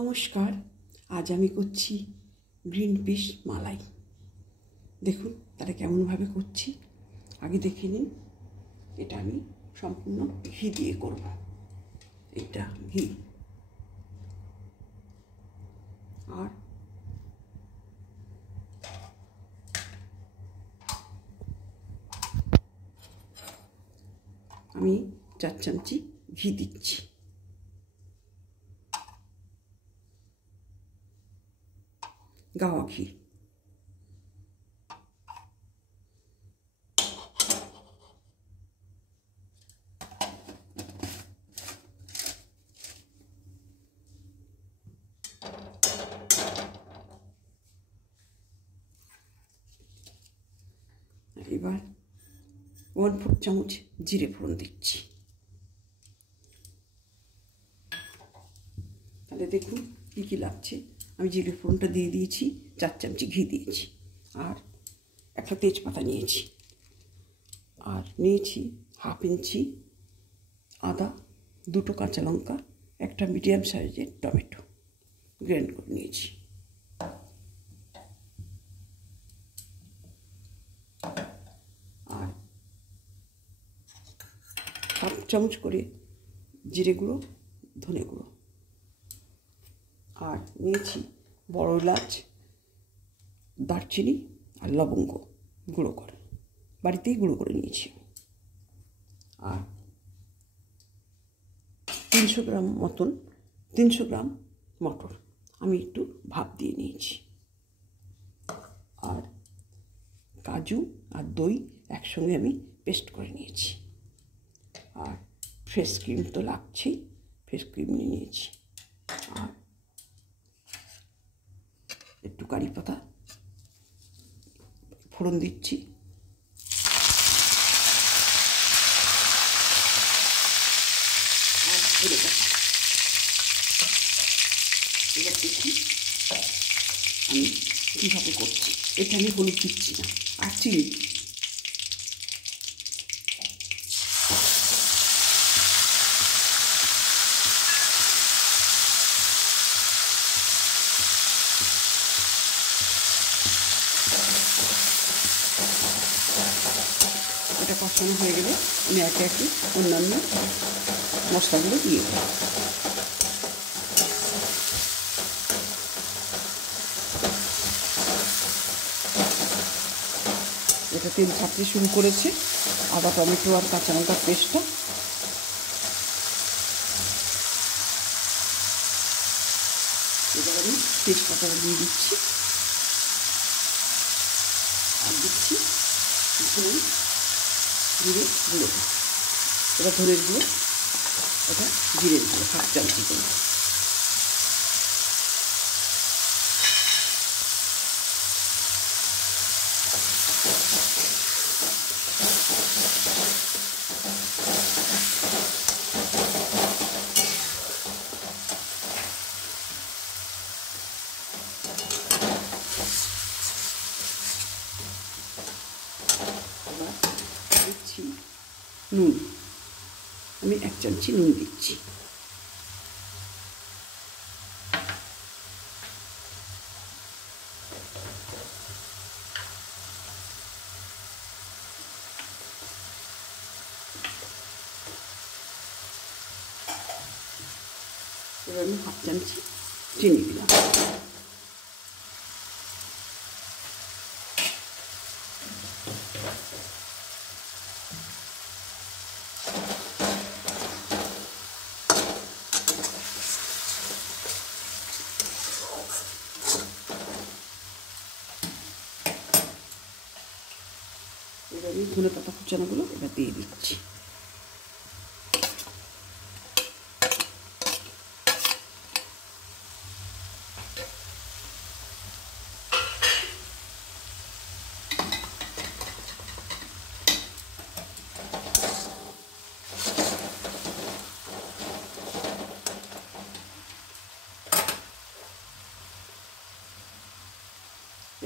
নমস্কার। আজ আমি করছি গ্রিন পিস মালাই। দেখুন তারা কেমনভাবে করছি, আগে দেখে নিন। এটা আমি সম্পূর্ণ ঘি দিয়ে করব। এটা ঘি আর আমি 4 চামচি ঘি দিচ্ছি। গাওয়া ঘি। এবার 1/4 চামচ জিরে ফোড়ন দিচ্ছি। তাহলে দেখুন কী কী লাগছে। আমি জিরে ফোড়নটা দিয়ে দিয়েছি, 4 চামচি ঘি দিয়েছি, আর একটা তেজপাতা নিয়েছি, আর নিয়েছি 1/2 ইঞ্চি আদা, 2টো কাঁচা লঙ্কা, একটা মিডিয়াম সাইজের টমেটো গ্রাইন্ড করে নিয়েছি। আর 1/2 চামচ করে জিরে গুঁড়ো, ধনে গুঁড়ো, আর নিয়েছি বড় এলাচ, দারচিনি আর লবঙ্গ গুঁড়ো করে, বাড়িতেই গুঁড়ো করে নিয়েছি। আর 300 গ্রাম মটর আমি একটু ভাপ দিয়ে নিয়েছি। আর কাজু আর দই একসঙ্গে আমি পেস্ট করে নিয়েছি। আর ফ্রেশ ক্রিম তো লাগছেই, ফ্রেশ ক্রিম নিয়ে নিয়েছি। আর একটু কারি পাতা ফোড়ন দিচ্ছি। এবার দেখি আমি কীভাবে করছি। এটা আমি হলুদ দিচ্ছি না, আর চিনি। এটা কষানো হয়ে গেলে আমি একে একে অন্যান্য মশলাগুলো দিয়ে দেবো। এটা তেল ছাড়তে শুরু করেছে, আদা, টমেটো আর কাঁচা লঙ্কার পেস্টটা। এবার আমি তেজপাতাটা দিয়ে দিচ্ছি, আর দিচ্ছি ধনে জিরে গুঁড়ো। এটা ধনের গুঁড়ো, এটা জিরের গুঁড়ো 1/2 চামচি করে। দিচ্ছি নুন, আমি 1 চামচি নুন দিচ্ছি। এবার আমি 1/2 চামচি চিনি দিলাম। এবার আমি ধনে পাতা কুচানোগুলো এবার দিয়ে দিচ্ছি।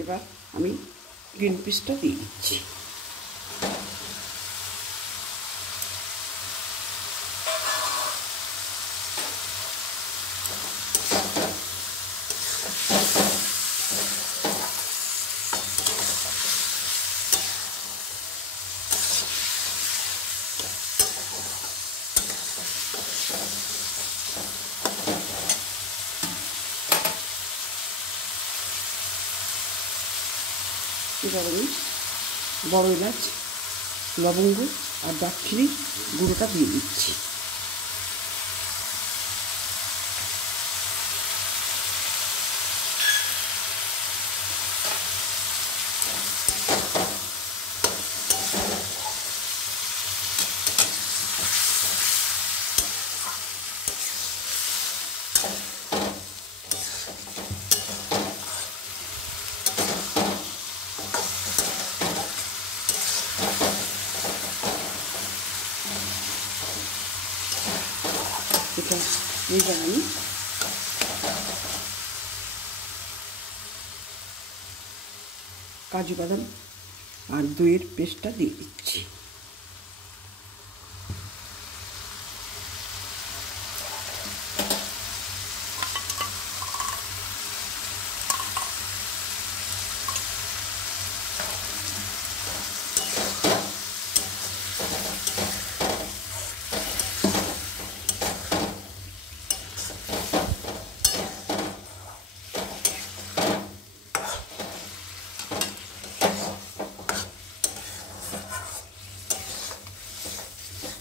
এবার আমি গ্রিন পিসটা দিয়ে দিচ্ছি। এবার আমি বড় এলাচ, লবঙ্গ আর দারচিনির গুঁড়োটা দিয়ে দিচ্ছি। এটা এইবার আমি কাজু বাদাম আর দইয়ের পেস্টটা দিয়ে দিচ্ছি।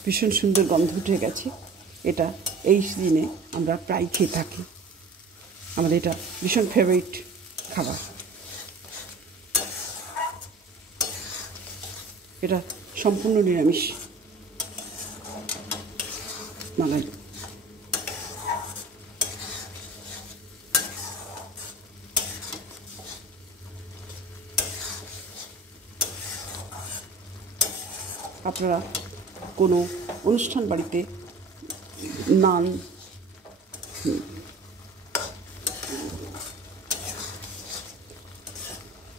ভীষণ সুন্দর গন্ধ উঠে গেছে। এটা এই দিনে আমরা প্রায় খেয়ে থাকি, আমাদের এটা ভীষণ ফেভারিট খাবার। এটা সম্পূর্ণ নিরামিষ মালাই। আপনারা কোনো অনুষ্ঠান বাড়িতে নান,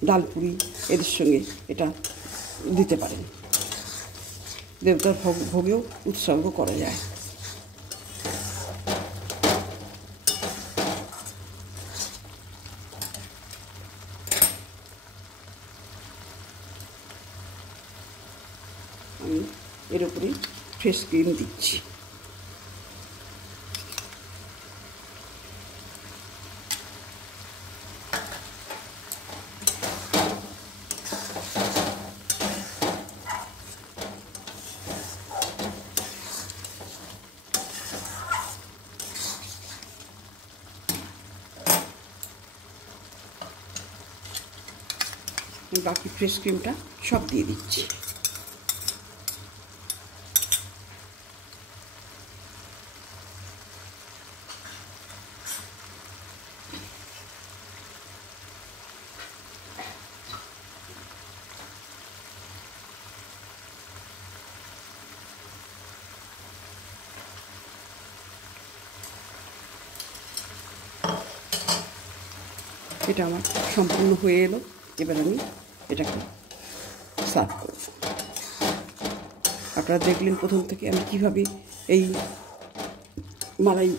ডালপুরি এদের সঙ্গে এটা দিতে পারেন। দেবতার ভোগেও উৎসর্গ করা যায়। আমি এর উপরে ফ্রেশ ক্রিম দিচ্ছি। বাকি ফ্রেশ ক্রিমটা সব দিয়ে দিচ্ছি। এটা আমার সম্পূর্ণ হয়ে এলো। এবার আমি এটাকে সার্ভ করব। আপনারা দেখলেন প্রথম থেকে আমি কীভাবে এই মালাই,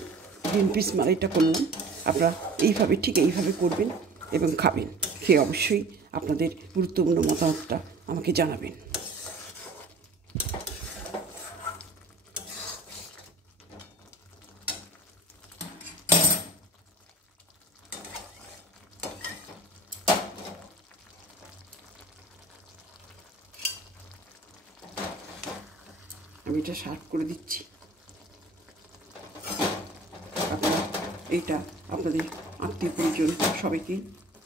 গ্রিন পিস মালাইটা করলাম। আপনারা এইভাবে, ঠিক এইভাবে করবেন এবং খাবেন। খেয়ে অবশ্যই আপনাদের গুরুত্বপূর্ণ মতামতটা আমাকে জানাবেন। আমি এটা সার্ভ করে দিচ্ছি। আপনারা এইটা আপনাদের আত্মীয় পরিজন সবাইকে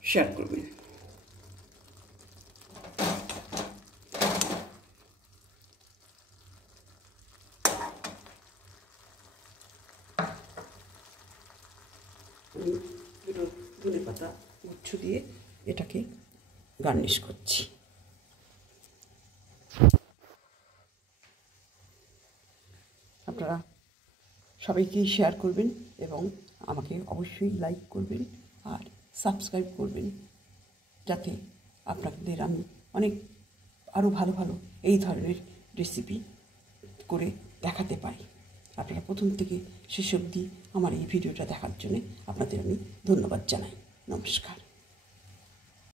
শেয়ার করবেন। আমি দুটো ধনেপাতা গুচ্ছ দিয়ে এটাকে গার্নিশ করছি। আপনারা সবাইকেই শেয়ার করবেন এবং আমাকে অবশ্যই লাইক করবেন আর সাবস্ক্রাইব করবেন, যাতে আপনাদের আমি অনেক আরও ভালো ভালো এই ধরনের রেসিপি করে দেখাতে পারি। আপনারা প্রথম থেকে শেষ অবধি আমার এই ভিডিওটা দেখার জন্য আপনাদের আমি ধন্যবাদ জানাই। নমস্কার।